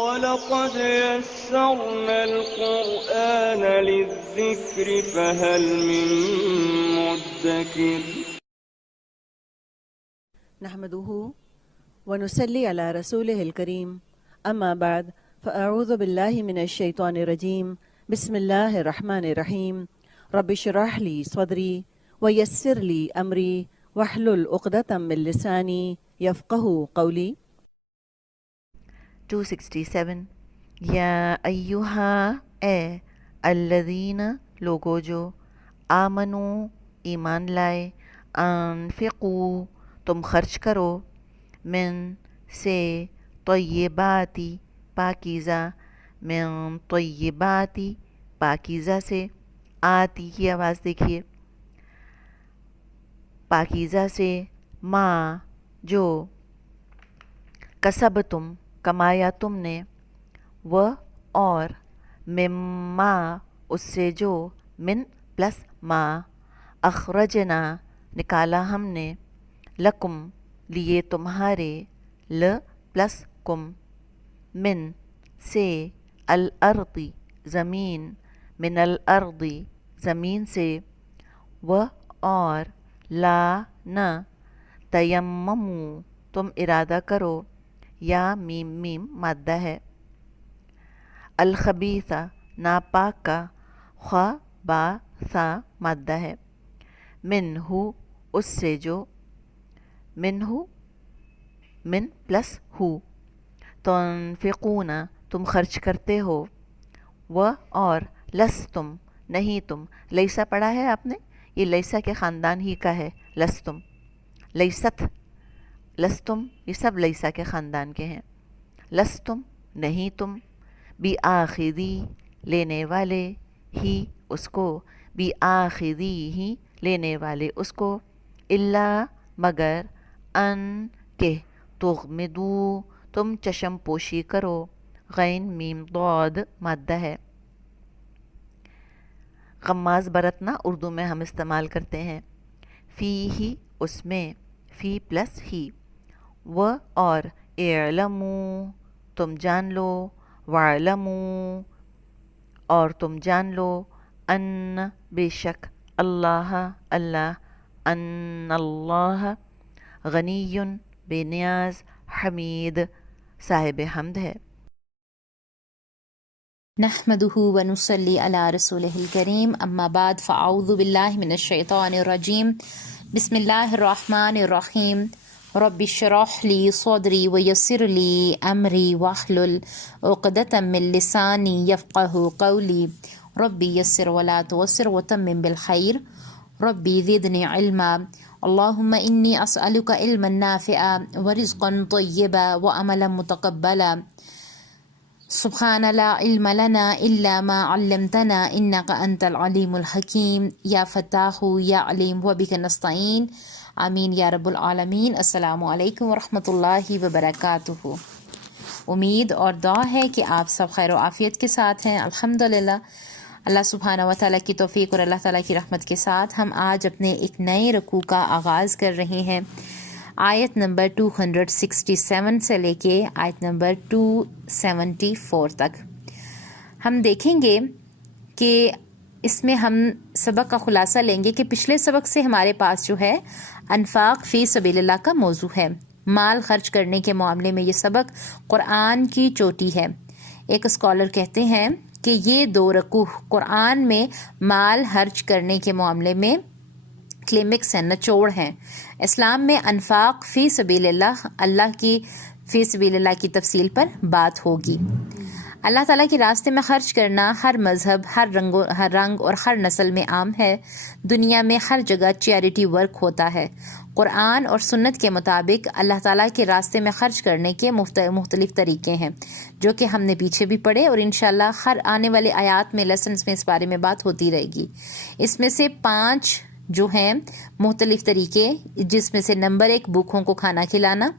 وَلَقَدْ يَسَّرْنَا الْقُرْآنَ لِلذِّكْرِ فَهَلْ مِن مُّدَّكِرٍ نحمده ونصلي على رسوله الكريم أما بعد فأعوذ بالله من الشيطان الرجيم بسم الله الرحمن الرحيم رب اشرح لي صدري ويسر لي أمري واحلل عقدة من لساني يفقهوا قولي 267 یا ایہا اے الذین لوگو جو آمنو ایمان لائے انفقو تم خرچ کرو من سے طیباتی پاکیزہ من طیباتی پاکیزہ سے آتی کی آواز دیکھیے پاکیزہ سے ما جو کسب تم کمایا تم نے وہ اور مما اس سے جو من پلس ما اخرجنا نکالا ہم نے لکم لیے تمہارے ل پلس کم من سے الارضی زمین من الارضی زمین سے وہ اور لا نہ تیممو تم ارادہ کرو یا میم میم مادہ ہے الخبیثہ ناپاک کا خوا با سا مادہ ہے منہو اس سے جو منہو من پلس ہو تنفقون تم خرچ کرتے ہو وہ اور لستم نہیں تم لیسا پڑھا ہے آپ نے یہ لیسا کے خاندان ہی کا ہے لستم لیست لستم یہ سب لیسا کے خاندان کے ہیں لستم نہیں تم بی آخذی لینے والے ہی اس کو بی آخذی ہی لینے والے اس کو الا مگر ان کہ تغمدو تم چشم پوشی کرو غین میم ضاد مادہ ہے غماز برتنا اردو میں ہم استعمال کرتے ہیں فی ہی اس میں فی پلس ہی و اور اعلمو تم جان لو وعلمو اور تم جان لو ان بے شک اللہ اللہ ان اللہ غنی بے نیاز حمید صاحب حمد ہے نحمده ونصلي على رسوله الكريم اما بعد فاعوذ بالله من الشيطان الرجيم بسم الله الرحمن الرحيم رب اشرح لي صدري ويسر لي امري واحلل عقدة من لساني يفقهوا قولي ربي يسر ولا تعسر وتمم بالخير ربي زدني علما اللهم إني أسألك علما نافعا ورزقا طيبا وعملا متقبلا سبحان لا علم لنا إلا ما علمتنا إنك أنت العليم الحكيم يا فتاح يا عليم وبك نستعين آمین یا رب العالمین۔ السلام علیکم ورحمۃ اللہ وبرکاتہ۔ امید اور دعا ہے کہ آپ سب خیر و عافیت کے ساتھ ہیں۔ الحمدللہ اللہ سبحانہ و تعالیٰ کی توفیق اور اللہ تعالیٰ کی رحمت کے ساتھ ہم آج اپنے ایک نئے رکوع کا آغاز کر رہے ہیں۔ آیت نمبر 267 سے لے کے آیت نمبر 274 تک ہم دیکھیں گے کہ اس میں ہم سبق کا خلاصہ لیں گے کہ پچھلے سبق سے ہمارے پاس جو ہے انفاق فی سبیل اللہ کا موضوع ہے۔ مال خرچ کرنے کے معاملے میں یہ سبق قرآن کی چوٹی ہے۔ ایک اسکالر کہتے ہیں کہ یہ 2 رکوع قرآن میں مال خرچ کرنے کے معاملے میں کلیمکس ہیں، نچوڑ ہیں۔ اسلام میں انفاق فی سبیل اللہ، اللہ کی فی سبیل اللہ کی تفصیل پر بات ہوگی۔ اللہ تعالیٰ کے راستے میں خرچ کرنا ہر مذہب، ہر رنگ اور ہر نسل میں عام ہے۔ دنیا میں ہر جگہ چیریٹی ورک ہوتا ہے۔ قرآن اور سنت کے مطابق اللہ تعالیٰ کے راستے میں خرچ کرنے کے مختلف طریقے ہیں جو کہ ہم نے پیچھے بھی پڑھے، اور انشاءاللہ ہر آنے والے آیات میں لیسنز میں اس بارے میں بات ہوتی رہے گی۔ اس میں سے 5 جو ہیں مختلف طریقے، جس میں سے نمبر 1 بھوکھوں کو کھانا کھلانا۔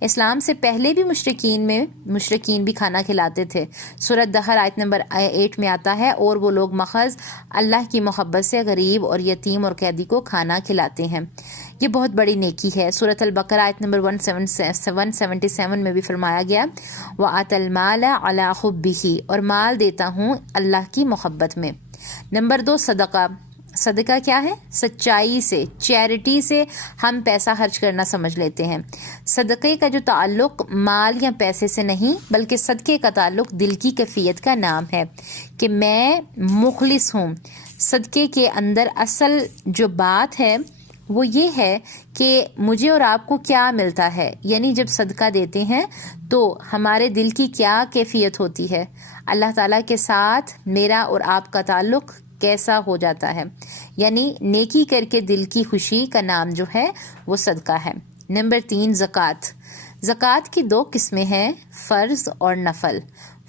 اسلام سے پہلے بھی مشرکین بھی کھانا کھلاتے تھے۔ سورۃ دہر آیت نمبر 8 میں آتا ہے، اور وہ لوگ محض اللہ کی محبت سے غریب اور یتیم اور قیدی کو کھانا کھلاتے ہیں۔ یہ بہت بڑی نیکی ہے۔ سورۃ البقرہ آیت نمبر 177 میں بھی فرمایا گیا، وَآتَى الْمَالَ عَلَى حُبِّهِ، اور مال دیتا ہوں اللہ کی محبت میں۔ نمبر 2 صدقہ۔ صدقہ کیا ہے؟ سچائی سے، چیریٹی سے ہم پیسہ خرچ کرنا سمجھ لیتے ہیں۔ صدقے کا جو تعلق مال یا پیسے سے نہیں، بلکہ صدقے کا تعلق دل کی کیفیت کا نام ہے کہ میں مخلص ہوں۔ صدقے کے اندر اصل جو بات ہے وہ یہ ہے کہ مجھے اور آپ کو کیا ملتا ہے، یعنی جب صدقہ دیتے ہیں تو ہمارے دل کی کیا کیفیت ہوتی ہے، اللہ تعالیٰ کے ساتھ میرا اور آپ کا تعلق کیسا ہو جاتا ہے، یعنی نیکی کر کے دل کی خوشی کا نام جو ہے وہ صدقہ ہے۔ نمبر 3 زکوٰۃ۔ زکوٰۃ کی 2 قسمیں ہیں، فرض اور نفل۔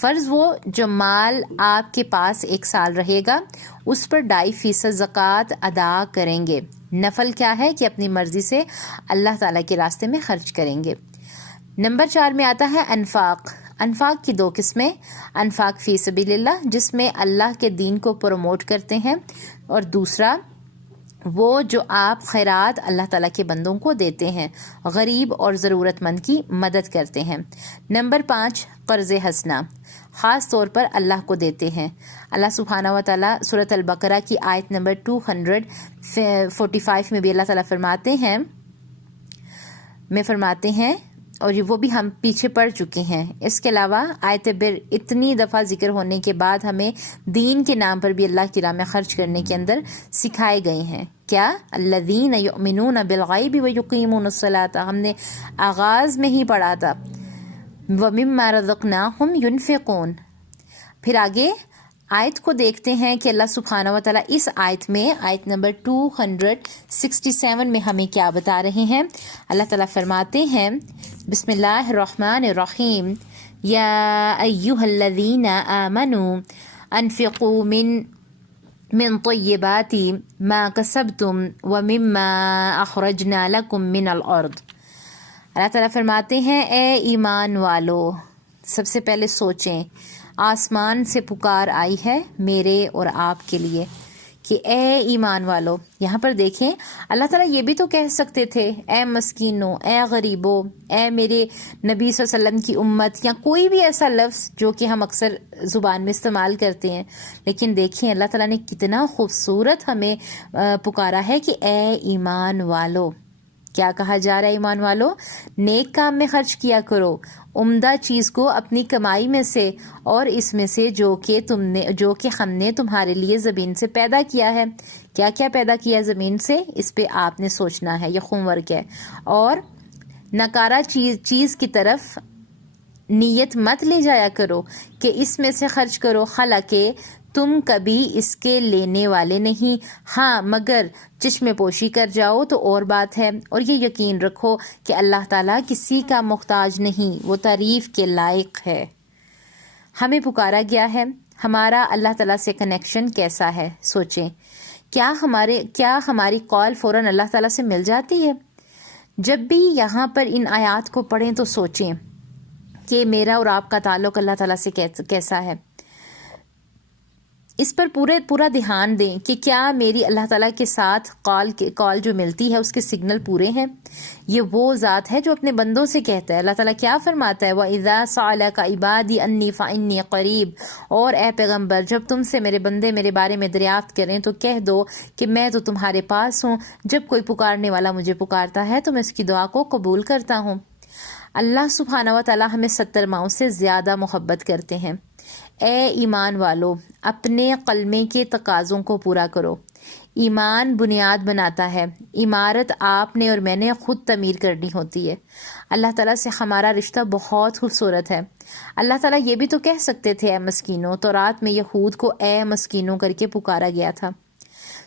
فرض وہ جو مال آپ کے پاس 1 سال رہے گا، اس پر 2.5% زکوٰۃ ادا کریں گے۔ نفل کیا ہے کہ اپنی مرضی سے اللہ تعالیٰ کے راستے میں خرچ کریں گے۔ نمبر 4 میں آتا ہے انفاق۔ انفاق کی 2 قسمیں، انفاق فی سبیل اللہ جس میں اللہ کے دین کو پروموٹ کرتے ہیں، اور دوسرا وہ جو آپ خیرات اللہ تعالیٰ کے بندوں کو دیتے ہیں، غریب اور ضرورت مند کی مدد کرتے ہیں۔ نمبر 5 قرض حسنہ، خاص طور پر اللہ کو دیتے ہیں۔ اللہ سبحانہ و تعالیٰ سورۃ البقرہ کی آیت نمبر 245 میں بھی اللہ تعالیٰ فرماتے ہیں اور وہ بھی ہم پیچھے پڑ چکے ہیں۔ اس کے علاوہ آیت بر اتنی دفعہ ذکر ہونے کے بعد ہمیں دین کے نام پر بھی اللہ کی راہ میں خرچ کرنے کے اندر سکھائے گئے ہیں۔ کیا؟ الذین یؤمنون بالغیب ویقیمون الصلاۃ، ہم نے آغاز میں ہی پڑھا تھا، ومما رزقناہم ینفقون۔ پھر آگے آیت کو دیکھتے ہیں کہ اللہ سبحانہ و تعالیٰ اس آیت میں آیت نمبر 267 میں ہمیں کیا بتا رہے ہیں۔ اللہ تعالیٰ فرماتے ہیں، بسم اللہ الرحمن الرحیم، یا ایہا الذین آمنوا انفقوا من طیبات ما کسبتم ومما اخرجنا لکم من الارض۔ اللہ تعالیٰ فرماتے ہیں، اے ایمان والو، سب سے پہلے سوچیں، آسمان سے پکار آئی ہے میرے اور آپ کے لیے کہ اے ایمان والو۔ یہاں پر دیکھیں اللہ تعالیٰ یہ بھی تو کہہ سکتے تھے، اے مسکینوں، اے غریبوں، اے میرے نبی صلی اللہ علیہ وسلم کی امت، یا کوئی بھی ایسا لفظ جو کہ ہم اکثر زبان میں استعمال کرتے ہیں، لیکن دیکھیں اللہ تعالیٰ نے کتنا خوبصورت ہمیں پکارا ہے کہ اے ایمان والو۔ کیا کہا جا رہا ہے؟ ایمان والو، نیک کام میں خرچ کیا کرو، عمدہ چیز کو اپنی کمائی میں سے، اور اس میں سے جو کہ ہم نے تمہارے لیے زمین سے پیدا کیا ہے۔ کیا کیا پیدا کیا زمین سے؟ اس پہ آپ نے سوچنا ہے، یہ ہوم ورک ہے۔ اور ناکارہ چیز کی طرف نیت مت لے جایا کرو کہ اس میں سے خرچ کرو، حالانکہ تم کبھی اس کے لینے والے نہیں، ہاں مگر چشم پوشی کر جاؤ تو اور بات ہے۔ اور یہ یقین رکھو کہ اللہ تعالیٰ کسی کا محتاج نہیں، وہ تعریف کے لائق ہے۔ ہمیں پکارا گیا ہے، ہمارا اللہ تعالیٰ سے کنیکشن کیسا ہے؟ سوچیں، کیا ہماری کال فوراً اللہ تعالیٰ سے مل جاتی ہے؟ جب بھی یہاں پر ان آیات کو پڑھیں تو سوچیں کہ میرا اور آپ کا تعلق اللہ تعالیٰ سے کیسا ہے۔ اس پر پورا دھیان دیں کہ کیا میری اللہ تعالیٰ کے ساتھ کال جو ملتی ہے اس کے سگنل پورے ہیں۔ یہ وہ ذات ہے جو اپنے بندوں سے کہتا ہے۔ اللہ تعالیٰ کیا فرماتا ہے؟ وَإِذَا سَأَلَكَ عِبَادِي أَنِّي فَإِنِّي قَرِيب، اور اے پیغمبر جب تم سے میرے بندے میرے بارے میں دریافت کریں تو کہہ دو کہ میں تو تمہارے پاس ہوں، جب کوئی پکارنے والا مجھے پکارتا ہے تو میں اس کی دعا کو قبول کرتا ہوں۔ اللہ سبحانہ و تعالیٰ ہمیں 70 ماؤں سے زیادہ محبت کرتے ہیں۔ اے ایمان والو، اپنے کلمے کے تقاضوں کو پورا کرو۔ ایمان بنیاد بناتا ہے، عمارت آپ نے اور میں نے خود تعمیر کرنی ہوتی ہے۔ اللہ تعالیٰ سے ہمارا رشتہ بہت خوبصورت ہے۔ اللہ تعالیٰ یہ بھی تو کہہ سکتے تھے، اے مسکینوں، تو رات میں یہود کو اے مسکینوں کر کے پکارا گیا تھا۔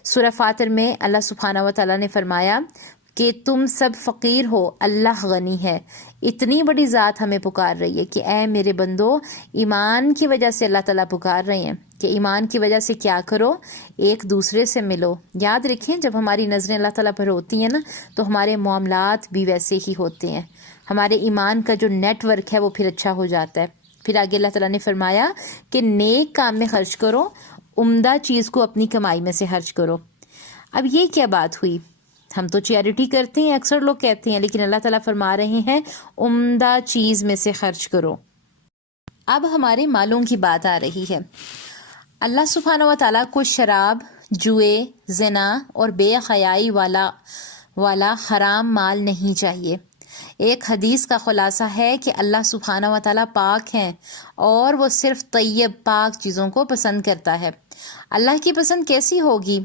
سورہ فاطر میں اللہ سبحانہ و تعالیٰ نے فرمایا کہ تم سب فقیر ہو، اللہ غنی ہے۔ اتنی بڑی ذات ہمیں پکار رہی ہے کہ اے میرے بندو، ایمان کی وجہ سے اللہ تعالیٰ پکار رہے ہیں۔ کہ ایمان کی وجہ سے کیا کرو، ایک دوسرے سے ملو۔ یاد رکھیں جب ہماری نظریں اللہ تعالیٰ پر ہوتی ہیں نا تو ہمارے معاملات بھی ویسے ہی ہوتے ہیں، ہمارے ایمان کا جو نیٹ ورک ہے وہ پھر اچھا ہو جاتا ہے۔ پھر آگے اللہ تعالیٰ نے فرمایا کہ نیک کام میں خرچ کرو، عمدہ چیز کو اپنی کمائی میں سے خرچ کرو۔ اب یہ کیا بات ہوئی؟ ہم تو چیریٹی کرتے ہیں، اکثر لوگ کہتے ہیں، لیکن اللہ تعالیٰ فرما رہے ہیں عمدہ چیز میں سے خرچ کرو۔ اب ہمارے مالوں کی بات آ رہی ہے۔ اللہ سبحانہ و تعالیٰ کو شراب، جوئے، زنا اور بے حیائی والا حرام مال نہیں چاہیے۔ ایک حدیث کا خلاصہ ہے کہ اللہ سبحانہ و تعالیٰ پاک ہیں اور وہ صرف طیب پاک چیزوں کو پسند کرتا ہے۔ اللہ کی پسند کیسی ہوگی؟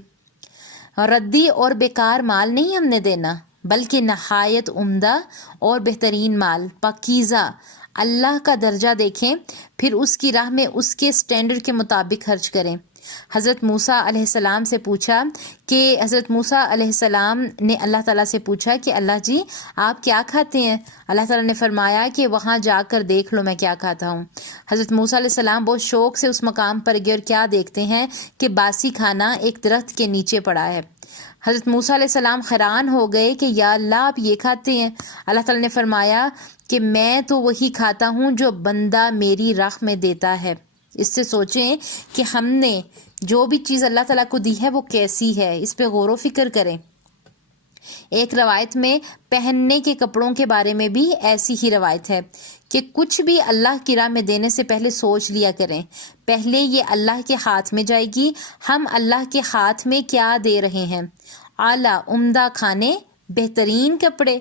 ردی اور بیکار مال نہیں ہم نے دینا، بلکہ نہایت عمدہ اور بہترین مال، پاکیزہ، اللہ کا درجہ دیکھیں، پھر اس کی راہ میں اس کے سٹینڈرڈ کے مطابق خرچ کریں۔ حضرت موسیٰ علیہ السلام سے پوچھا کہ حضرت موسیٰ علیہ السلام نے اللہ تعالیٰ سے پوچھا کہ اللہ جی آپ کیا کھاتے ہیں؟ اللہ تعالیٰ نے فرمایا کہ وہاں جا کر دیکھ لو میں کیا کھاتا ہوں۔ حضرت موسیٰ علیہ السلام بہت شوق سے اس مقام پر گئے اور کیا دیکھتے ہیں کہ باسی کھانا ایک درخت کے نیچے پڑا ہے۔ حضرت موسیٰ علیہ السلام حیران ہو گئے کہ یا اللہ آپ یہ کھاتے ہیں؟ اللہ تعالیٰ نے فرمایا کہ میں تو وہی کھاتا ہوں جو بندہ میری راہ میں دیتا ہے۔ اس سے سوچیں کہ ہم نے جو بھی چیز اللہ تعالیٰ کو دی ہے وہ کیسی ہے، اس پہ غور و فکر کریں۔ ایک روایت میں پہننے کے کپڑوں کے بارے میں بھی ایسی ہی روایت ہے کہ کچھ بھی اللہ کی راہ میں دینے سے پہلے سوچ لیا کریں، پہلے یہ اللہ کے ہاتھ میں جائے گی، ہم اللہ کے ہاتھ میں کیا دے رہے ہیں۔ اعلیٰ عمدہ کھانے، بہترین کپڑے۔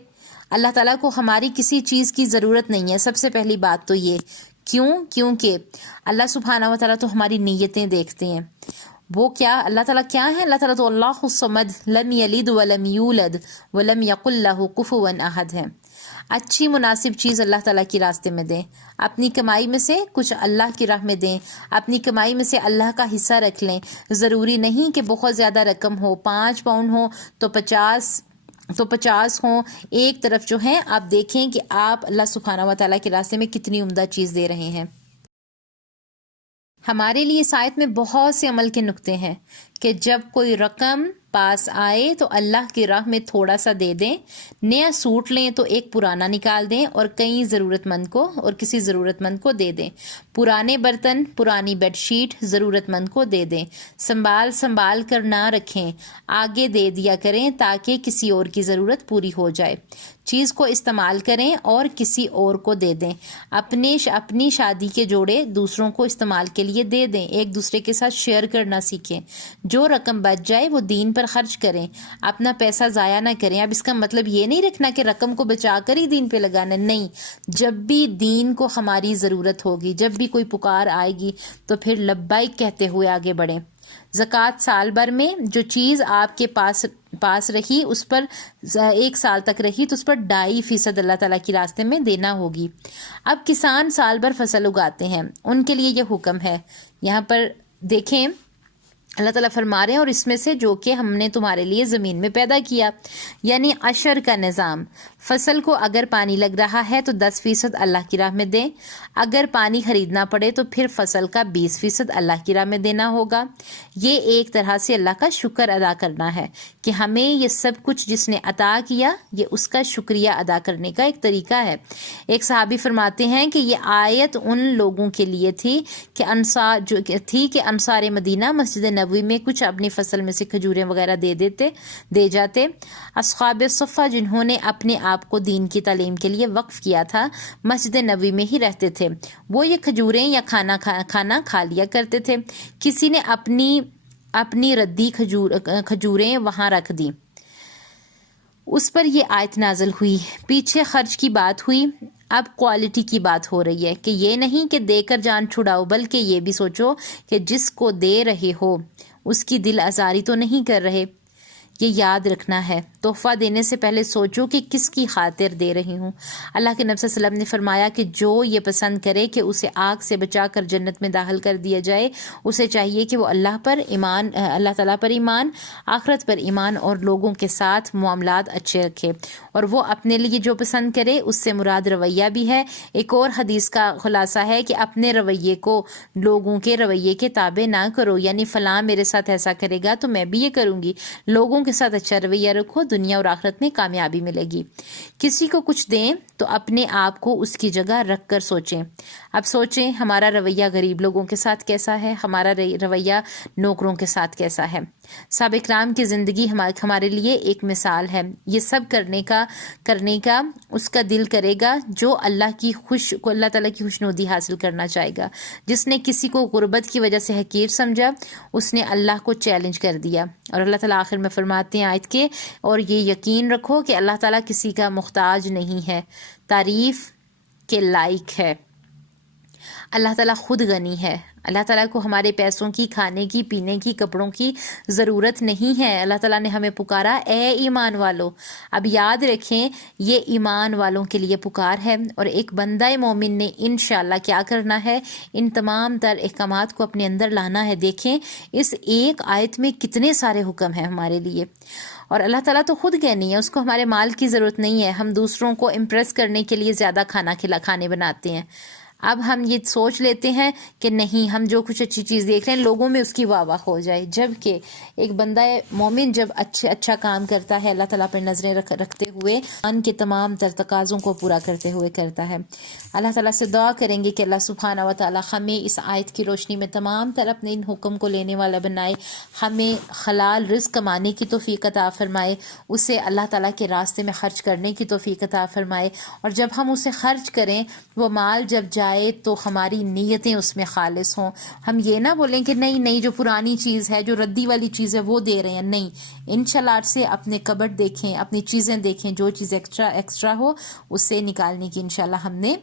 اللہ تعالیٰ کو ہماری کسی چیز کی ضرورت نہیں ہے، سب سے پہلی بات تو یہ۔ کیونکہ اللہ سبحانہ و تعالیٰ تو ہماری نیتیں دیکھتے ہیں۔ وہ کیا اللہ تعالیٰ کیا ہے؟ اللہ تعالیٰ تو اللہ الصمد، لم یلد ولم یولد ولم یکن لہ کفوا احد ہے۔ اچھی مناسب چیز اللہ تعالیٰ کی راستے میں دیں، اپنی کمائی میں سے کچھ اللہ کی راہ میں دیں، اپنی کمائی میں سے اللہ کا حصہ رکھ لیں۔ ضروری نہیں کہ بہت زیادہ رقم ہو، 5 پاؤنڈ ہو تو 50 ہوں، ایک طرف جو ہے آپ دیکھیں کہ آپ اللہ سبحانہ و تعالیٰ کے راستے میں کتنی عمدہ چیز دے رہے ہیں۔ ہمارے لیے اس آیت میں بہت سے عمل کے نقطے ہیں کہ جب کوئی رقم پاس آئے تو اللہ کی راہ میں تھوڑا سا دے دیں، نیا سوٹ لیں تو ایک پرانا نکال دیں اور کئی ضرورت مند کو اور کسی ضرورت مند کو دے دیں، پرانے برتن، پرانی بیڈ شیٹ ضرورت مند کو دے دیں، سنبھال کر نہ رکھیں، آگے دے دیا کریں تاکہ کسی اور کی ضرورت پوری ہو جائے، چیز کو استعمال کریں اور کسی اور کو دے دیں، اپنی شادی کے جوڑے دوسروں کو استعمال کے لیے دے دیں، ایک دوسرے کے ساتھ شیئر کرنا سیکھیں، جو رقم بچ جائے وہ دین پر خرچ کریں، اپنا پیسہ ضائع نہ کریں۔ اب اس کا مطلب یہ نہیں رکھنا کہ رقم کو بچا کر ہی دین پہ لگانا، نہیں، جب بھی دین کو ہماری ضرورت ہوگی، جب بھی کوئی پکار آئے گی تو پھر لبیک کہتے ہوئے آگے بڑھیں۔ زکوٰۃ سال بھر میں جو چیز آپ کے پاس رہی اس پر 1 سال تک رہی تو اس پر 2.5% اللہ تعالیٰ کی راستے میں دینا ہوگی۔ اب کسان سال بھر فصل اگاتے ہیں، ان کے لیے یہ حکم ہے۔ یہاں پر دیکھیں اللہ تعالیٰ فرما رہے ہیں اور اس میں سے جو کہ ہم نے تمہارے لیے زمین میں پیدا کیا، یعنی عشر کا نظام۔ فصل کو اگر پانی لگ رہا ہے تو 10% اللہ کی راہ میں دیں، اگر پانی خریدنا پڑے تو پھر فصل کا 20% اللہ کی راہ میں دینا ہوگا۔ یہ ایک طرح سے اللہ کا شکر ادا کرنا ہے کہ ہمیں یہ سب کچھ جس نے عطا کیا، یہ اس کا شکریہ ادا کرنے کا ایک طریقہ ہے۔ ایک صحابی فرماتے ہیں کہ یہ آیت ان لوگوں کے لیے تھی کہ انصار مدینہ مسجد نبوی میں کچھ اپنی فصل میں سے کھجوریں وغیرہ دے جاتے۔ اصحاب صفہ جنہوں نے اپنے آپ کو دین کی تعلیم کے لیے وقف کیا تھا مسجد نبوی میں ہی رہتے تھے، وہ یہ کھجوریں یا کھانا کھا لیا کرتے تھے۔ کسی نے اپنی ردی کھجوریں وہاں رکھ دی، اس پر یہ آیت نازل ہوئی۔ پیچھے خرچ کی بات ہوئی، اب کوالٹی کی بات ہو رہی ہے کہ یہ نہیں کہ دے کر جان چھڑاؤ، بلکہ یہ بھی سوچو کہ جس کو دے رہے ہو اس کی دل آزاری تو نہیں کر رہے۔ یہ یاد رکھنا ہے۔ تحفہ دینے سے پہلے سوچو کہ کس کی خاطر دے رہی ہوں۔ اللہ کے نبی صلی اللہ علیہ وسلم نے فرمایا کہ جو یہ پسند کرے کہ اسے آگ سے بچا کر جنت میں داخل کر دیا جائے، اسے چاہیے کہ وہ اللہ تعالیٰ پر ایمان، آخرت پر ایمان اور لوگوں کے ساتھ معاملات اچھے رکھے، اور وہ اپنے لیے جو پسند کرے اس سے مراد رویہ بھی ہے۔ ایک اور حدیث کا خلاصہ ہے کہ اپنے رویے کو لوگوں کے رویے کے تابع نہ کرو، یعنی فلاں میرے ساتھ ایسا کرے گا تو میں بھی یہ کروں گی۔ لوگوں کے ساتھ اچھا رویہ رکھو، دنیا اور آخرت میں کامیابی ملے گی۔ کسی کو کچھ دیں تو اپنے آپ کو اس کی جگہ رکھ کر سوچیں۔ اب سوچیں ہمارا رویہ غریب لوگوں کے ساتھ کیسا ہے، ہمارا رویہ نوکروں کے ساتھ کیسا ہے۔ صحابہ کرام کی زندگی ہمارے لیے ایک مثال ہے۔ یہ سب کرنے کا اس کا دل کرے گا جو اللہ تعالیٰ کی خوشنودی حاصل کرنا چاہے گا۔ جس نے کسی کو غربت کی وجہ سے حقیر سمجھا، اس نے اللہ کو چیلنج کر دیا۔ اور اللہ تعالیٰ آخر میں فرماتے ہیں آیت کے، اور یہ یقین رکھو کہ اللہ تعالیٰ کسی کا محتاج نہیں ہے، تعریف کے لائق ہے۔ اللہ تعالیٰ خود غنی ہے۔ اللہ تعالیٰ کو ہمارے پیسوں کی، کھانے کی، پینے کی، کپڑوں کی ضرورت نہیں ہے۔ اللہ تعالیٰ نے ہمیں پکارا اے ایمان والو۔ اب یاد رکھیں یہ ایمان والوں کے لیے پکار ہے، اور ایک بندہ مومن نے انشاءاللہ کیا کرنا ہے، ان تمام تر احکامات کو اپنے اندر لانا ہے۔ دیکھیں اس ایک آیت میں کتنے سارے حکم ہیں ہمارے لیے، اور اللہ تعالیٰ تو خود غنی ہے، اس کو ہمارے مال کی ضرورت نہیں ہے۔ ہم دوسروں کو امپریس کرنے کے لیے زیادہ کھانے بناتے ہیں۔ اب ہم یہ سوچ لیتے ہیں کہ نہیں، ہم جو کچھ اچھی چیز دیکھ رہے ہیں لوگوں میں اس کی واہ واہ ہو جائے، جبکہ ایک بندہ مومن جب اچھا کام کرتا ہے اللہ تعالیٰ پر نظریں رکھتے ہوئے ان کے تمام تر تقاضوں کو پورا کرتے ہوئے کرتا ہے۔ اللہ تعالیٰ سے دعا کریں گے کہ اللہ سبحانہ و تعالیٰ ہمیں اس آیت کی روشنی میں تمام تر اپنے ان حکم کو لینے والا بنائے، ہمیں حلال رزق کمانے کی توفیق عطا فرمائے، اسے اللہ تعالیٰ کے راستے میں خرچ کرنے کی توفیق عطا فرمائے، اور جب ہم اسے خرچ کریں وہ مال جب جائے تو ہماری نیتیں اس میں خالص ہوں۔ ہم یہ نہ بولیں کہ نہیں جو پرانی چیز ہے، جو ردی والی چیز ہے وہ دے رہے ہیں، نہیں، انشاءاللہ سے اپنے کبٹ دیکھیں، اپنی چیزیں دیکھیں، جو چیز ایکسٹرا ہو اسے نکالنے کی انشاءاللہ ہم نے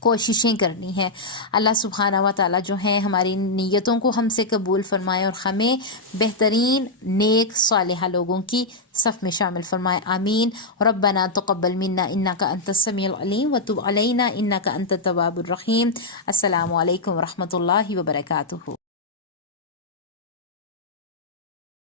کوششیں کرنی ہیں۔ اللہ سبحانہ و تعالیٰ جو ہیں ہماری نیتوں کو ہم سے قبول فرمائے، اور ہمیں بہترین نیک صالحہ لوگوں کی صف میں شامل فرمائے، آمین۔ ربنا تقبل منا انک انت السمیع العلیم وتب علینا انک انت التواب الرحیم۔ السلام علیکم ورحمۃ اللہ وبرکاتہ۔